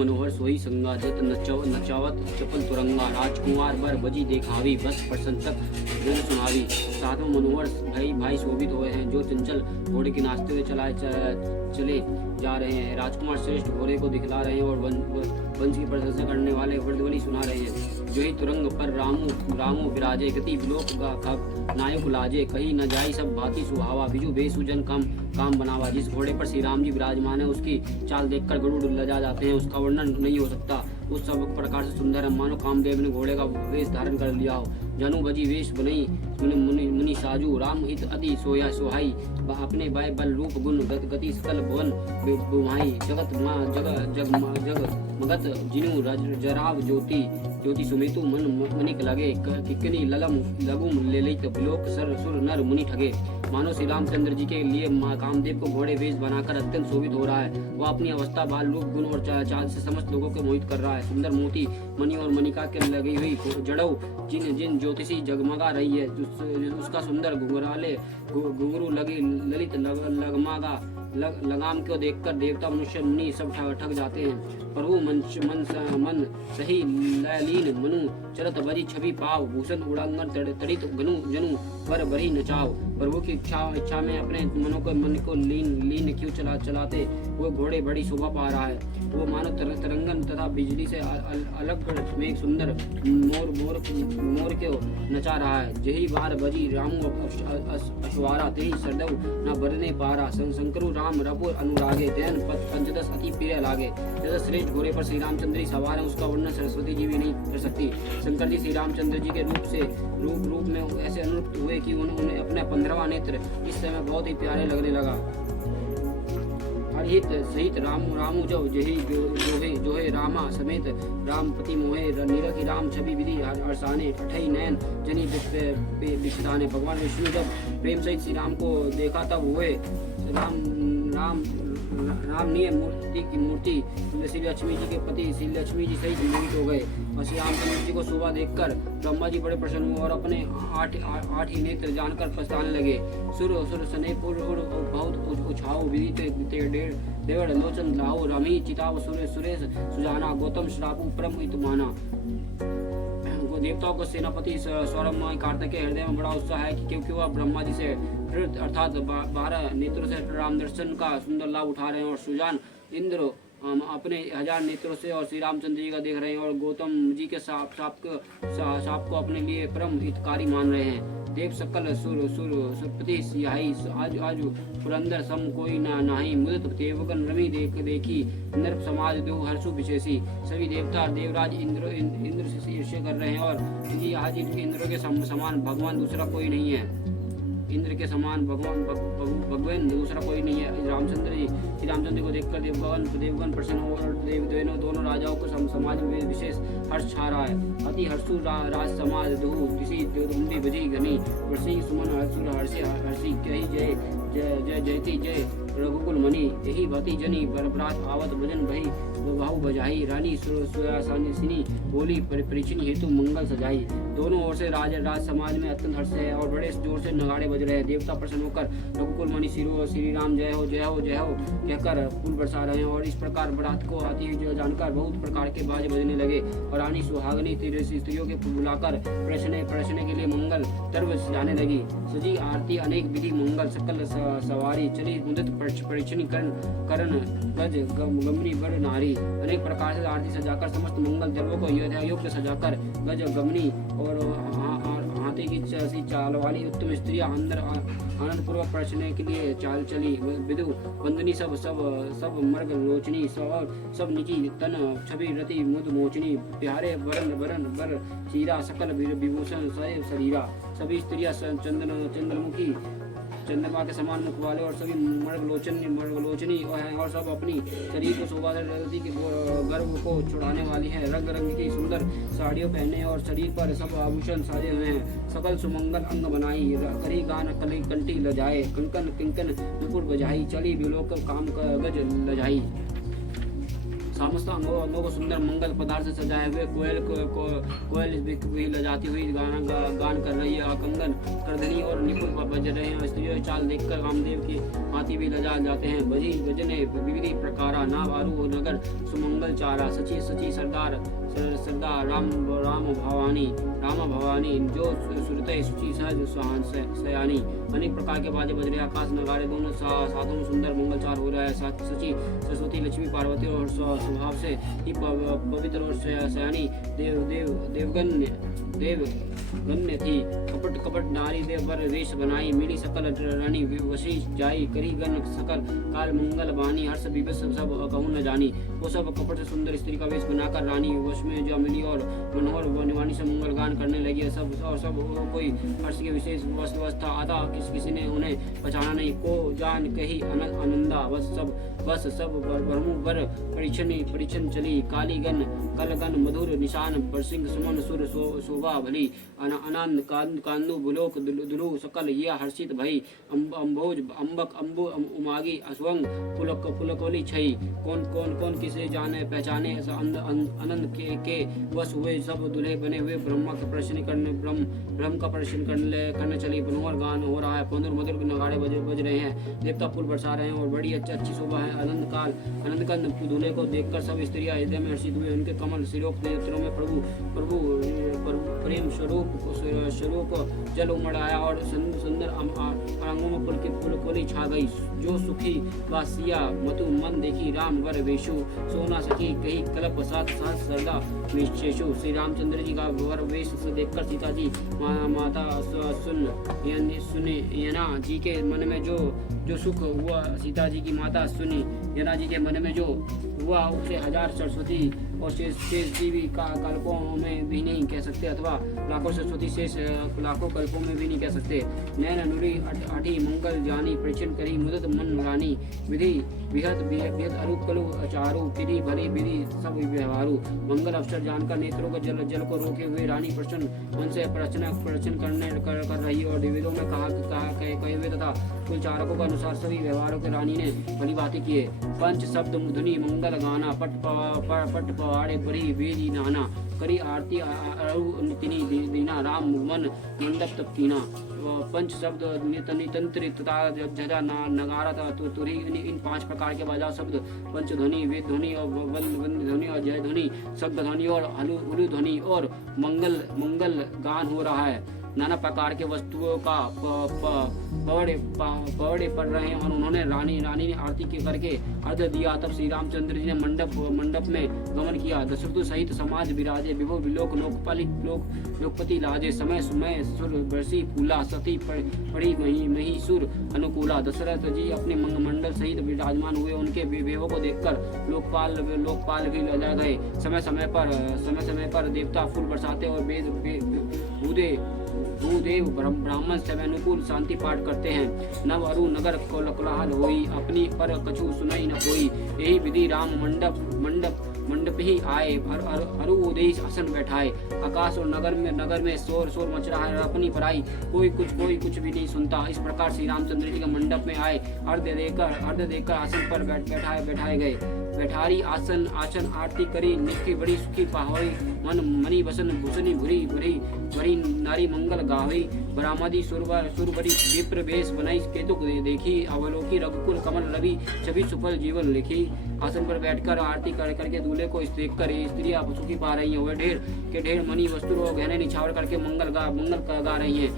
मनोहर सोई संगा जत नचावत चपल तुरंगा राजकुमार बर बजी देखावी बस प्रशंसक दिल सुनावी। सातों मनोहर भाई शोभित हुए हैं जो चंचल घोड़े के नाचते हुए चले जा रहे हैं। राजकुमार श्रेष्ठ घोड़े को दिखला रहे हैं और वंश की प्रशंसा करने वाले वर्दवली सुना रहे हैं। जो ही तुरंग पर रामू विराजे गति विलोक का नायक लाजे कही न जाई सब भांति सुहावा बिजु बेसुजन काम बनावा। जिस घोड़े पर श्री राम जी विराजमान है उसकी चाल देखकर गरुड़ लजा जाते हैं, उसका वर्णन नहीं हो सकता। उस सब प्रकार से सुंदर है मानो कामदेव ने घोड़े का वेश धारण कर लिया हो। जनु बजी वेश बनई मुनि साजू राम हित अति सोया सोहाई अपने बाय बल रूप गुण गति सकल भुवन बुमाई जगत जग मगत जिनु जराव ज्योति सुमेतु मनिक लगे किकनी लगुम लेलित लोक सर सुर नर मुनि ठगे। मानो श्री रामचंद्र जी के लिए कामदेव को घोड़े वेश बनाकर अत्यंत शोभित हो रहा है। वह अपनी अवस्था बाल रूप गुण और चाल से समस्त लोगों को मोहित कर रहा है। सुंदर मोती मणि और मणिका के लगी हुई जड़ों जिन ज्योतिषी जगमगा रही है उसका सुंदर घुंघरू लगी ललित लगमागा लगाम को देखकर देवता मनुष्य मुनि सब ठग जाते हैं। प्रभु मन सही लयलीन मनु चरत बरी छवि पाव भूषण उड़ांगन तड़ित जनु पर बरी नचाव। प्रभु की इच्छा में अपने मन को लीन क्यों चलाते वो घोड़े बड़ी शोभा पा रहा है। वो मानो तरंगन तथा बिजली से अलग में एक सुंदर मोर को नचा रहा है। जही बार बजी रामू अश्वारा तेही सरदव न बरने पारा शंकरु राम रपुर अनुरागे दैन पंचदश अति प्रिय लागे। जैसा श्रेष्ठ घोड़े पर श्री रामचंद्र जी सवार है उसका वर्णन सरस्वती जी भी नहीं कर सकती। शंकर जी श्री रामचंद्र जी के रूप में ऐसे अनुरक्त हुए कि उन्हें अपना 15वां नेत्र इस समय बहुत ही प्यारे लगने लगा। हरहित सहित रामू जो है रामा समेत रामपति मोहे निरखी राम छवि विधि अरसाने अठई नयन जनी बिछताने। भगवान विष्णु जब प्रेम सहित श्री राम को देखा तब हुए रामनीय मूर्ति श्री लक्ष्मी जी के पति श्री लक्ष्मी जी सहित मोहित हो गए और श्री रामचंद्र जी को शोभा देखकर ब्रह्मा जी बड़े प्रसन्न हुए और अपने आठ ही नेत्र जानकर पछताने लगे। सुर सने बहुत उछाओ विधि देवड़ लोचन लाओ रमी चिताव सुरेश सुजाना गौतम श्रापु परम हितमाना। देवताओं को सेनापति सौरभ कार्तिक के हृदय में बड़ा उत्साह है क्योंकि वह ब्रह्मा जी से अर्थात 12 नेत्रों से राम दर्शन का सुंदर लाभ उठा रहे हैं और सुजान इंद्र अपने 1000 नेत्रों से और श्री रामचंद्र जी का देख रहे हैं और गौतम जी के साप को अपने लिए परम हितकारी मान रहे हैं। देव सकल सुरपति सिहाई आज पुरंदर सम कोई नाही मुदित देवगन रमी देखी नर समाज दो हर्षु विशेषी। सभी देवता देवराज इंद्र से ईर्ष्या कर रहे हैं और आज इंद्र के समान भगवान दूसरा कोई नहीं है। इंद्र के समान भगवान दूसरा कोई नहीं है। रामचंद्र को देखकर देवगण प्रसन्न हो और दोनों राजाओं को समाज में विशेष हर्ष छा रहा है। अति हर्षु राज समाज दुहु दिशी बजी घनी वर्षी सुमन हर्षी कही जय जयती जय रघुकुल मणि यही भति जनी बरबरात आवत भजन भई बाहु बजाई रानी सुयासानी बोली परिचिन हेतु मंगल सजाई। दोनों ओर से राज समाज में अत्यंत हर्ष है और बड़े जोर से नगाड़े बज रहे हैं। देवता प्रसन्न होकर रघुकुल मणि श्री राम जय हो जय हो जय हो कहकर फूल बरसा रहे हैं और इस प्रकार बरात को आती है जानकर बहुत प्रकार के बाजे बजने लगे और रानी सुहागनी स्त्रियों के बुलाकर प्रश्न के लिए मंगल तरव सजाने लगी। सजी आरती अनेक विधि मंगल सकल सवारी चली मुदित परिचनी करण गज गमनी बड़ नारी। अनेक प्रकार से आरती सजाकर समस्त मंगल द्रव्यों को योग्य सजाकर गज गमनी और हाथी की चाल वाली उत्तम स्त्रियां अंदर आनंद पूर्वक प्रश्न के लिए चाल चली। विदु बंदनी सब मर्ग लोचनी सब निची तन छवि रति मुद मोचनी प्यारे वरण बर चीरा सकल विभूषण सैव शरीरा। सभी स्त्रियां चंद्रमुखी चंद्रमा के समान मुख वाले और सभी मर्गलोचनी हैं और सब अपनी शरीर को शोभा रति के गर्व को छुड़ाने वाली हैं। रंग रंग की सुंदर साड़ियों पहने और शरीर पर सब आभूषण साजे हुए हैं। सकल सुमंगल अंग बनाई करी गान कली कंठी लजाए कंकन किंकन मुकुट बजाई चली विलोक काम गज लजाई। समस्त अंगों को सुंदर मंगल पदार्थ से सजाए हुए कोयल भी लजाती हुई गान कर रही है। कंगन करधनी और निपुण बज रहे हैं। स्त्रियों की चाल देखकर कामदेव की हाथी भी लजा जाते हैं। बजने विविधि प्रकारा नाव आरु नगर सुमंगल चारा सची सची सरदार राम भवानी जो सुरते सुचि सहज सयानी। अनेक प्रकार के बाजे बज रहे, आकाश नगाड़े दोनों साधों में सुंदर मंगलचार हो रहा है। सची सरस्वती लक्ष्मी पार्वती और स्वभाव से ही पवित्र और सयानी देवगन्य थी। कपट नारी देव वर वेश बनाई, मिली सकल रानी वशी जाई, करी गण सकल काल मंगल बानी, हर्ष विवश सब कहूँ न जानी। वो सब कपट से सुंदर स्त्री का वेश बनाकर रानी वश में जा मिली और मनोहर निवाणी से मंगल गान करने लगी। सब कोई हर्ष के विशेष अवस्था आता, किसी ने उन्हें पहचाना नहीं। को जान कही आनंदा बस सब ब्रह्मु वर परिछन चली, काली गण कलगन मधुर निशान बरसिंह सुमन सुर शोभा भली। आनंद कांदु बुलोक दुलु सकल यह हर्षित भई, अम्भोज अम्बक अम्बु उमागी अश्वंग पुलकोली छई। कौन किसे जाने पहचाने, अनंत के वश हुए सब दुल्हे बने हुए। ब्रह्म का प्रश्न करने चली। मनोहर गान हो रहा है, मधुर नगाड़े बज रहे हैं, देवता फूल बरसा रहे हैं और बड़ी अच्छी शोभा है। आनंद कंद दूल्हे को देखकर सब स्त्रियां हृदय में हर्षित हुए। उनके कमल सिरोक नेत्रों में प्रभु प्रेम स्वरूप जल उमड़ आया और सुंदर अंगों में पुलकोली छा गई। जो सुखी वासिया मतु मन देखी, राम वर वेशु सोना सखी कही कल्प सात सरदा निश्चेशु। श्री रामचंद्र जी का वर वेश से देखकर सीता जी माता सुने यना जी के मन में जो सुख हुआ। सीता जी की माता सुनी यना जी के मन में जो हुआ, उसे हजार सरस्वती और शेष जी भी कल्पों में भी नहीं कह सकते, अथवा लाखों सरस्वती शेष लाखों कल्पों में भी नहीं कह सकते। नैन नुरी अठी मंगल जानी, परिचन करी मुदत मन रानी। विधि विहत अरूप कलु अचारू, विधि भली विधि सब व्यवहारू। मंगल अवसर जानकर नेत्रों के जल को रोके हुए रानी प्रसन्न मन से प्रवचन कर रही और वेदों में कहे हुए तथा कुल चारकों के अनुसार सभी व्यवहारों के रानी ने भली बातें किए। पंच शब्द धुनी मंगल गाना, पट पवाड़े बड़ी वेदी नाना, करी आरती अरु नितिनी दीना, राम मन मंडप तपकीना। पंच शब्द नितंत्रित तथा जजा नगारा तुरी, इन 5 प्रकार के बाजा शब्द पंच ध्वनि, वेद ध्वनि और वंद ध्वनि और जय ध्वनि, शब्द ध्वनि और उलू ध्वनि और मंगल गान हो रहा है। नाना प्रकार के वस्तुओं का पवड़े पड़ रहे हैं और उन्होंने रानी ने आरती के करके अर्घ दिया। तब श्री रामचंद्र जी ने मंडप में गमन किया। दशरथ सहित समाज विराजे, विभो विलोक लोकपति लाजे। समय सुर बरसी फूला, सती पड़ी मही सुर अनुकूला। दशरथ जी अपने मंडल सहित विराजमान हुए। उनके विभव को देखकर लोकपाल भी लजा गए। समय समय पर देवता फूल बरसाते और भूदेव ब्राह्मण समय अनुकूल शांति पाठ करते हैं। नव अरु नगर कोलाहल होई, अपनी पर कछु सुनाई न कोई। यही विधि राम मंडप ही आए, अरु उदय आसन बैठाए। आकाश और नगर में शोर मच रहा है, अपनी पराई कोई कुछ भी नहीं सुनता। इस प्रकार श्री रामचंद्र जी के मंडप में आए, अर्घ देकर आसन पर बैठाए गए। बैठारी आसन आरती करी, निष्ठी बड़ी सुखी पहाड़ी, मनी बसन भूषणी भूरी नारी मंगल गावी। बरामदी सुर बड़ी विप्र वेश बनाई, केतुक देखी, अवलोकी रघुकुल कमल रवि, छवि सुफल जीवन लिखी। आसन पर बैठकर आरती करके दूल्हे को देखकर स्त्रियां सुखी पा रही हैं। वह ढेर मणि वस्तु और गहने निछावर करके मंगल गा रही हैं।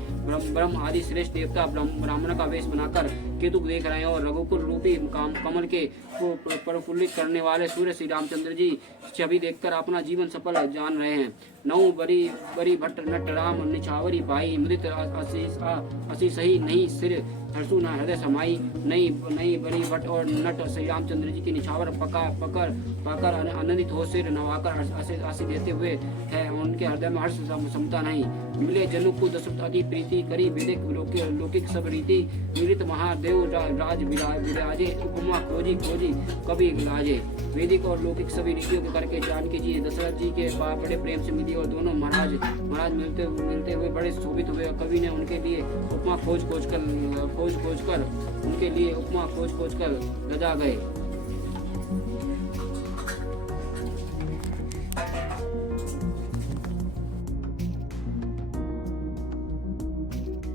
ब्रह्म आदि श्रेष्ठ देवता ब्राह्मण का वेश बनाकर केतुक देख रहे हैं और रघुकुल रूपी कमल के प्रफुल्लित करने वाले सूर्य श्री रामचंद्र जी छवि देखकर अपना जीवन सफल जान रहे हैं। नौ बरी भट्ट नट राम निछावरी पाई, मृत असी सही नहीं सिर हर्षु न हृदय समाई। नई बड़ी भट्ट और नट श्री रामचंद्र जी की निछावर पाकर आनंदित हो सिर नवाकर आशी देते हुए है। उनके हृदय में हर्ष समता नहीं। मिले जनु को दशरथ अति प्रीति करी, वेदिक लौकिक सब रीति। विदित महादेव राज विराजे, उपमा खोजी कवि लाजे। वैदिक और लौकिक सभी रीतियों को करके जानकी जी दशरथ जी के बड़े प्रेम से मिली और दोनों महाराज मिलते हुए बड़े शोभित हुए। कवि ने उनके लिए उपमा खोज कर उनके लिए उपमा खोज कर लजा गए।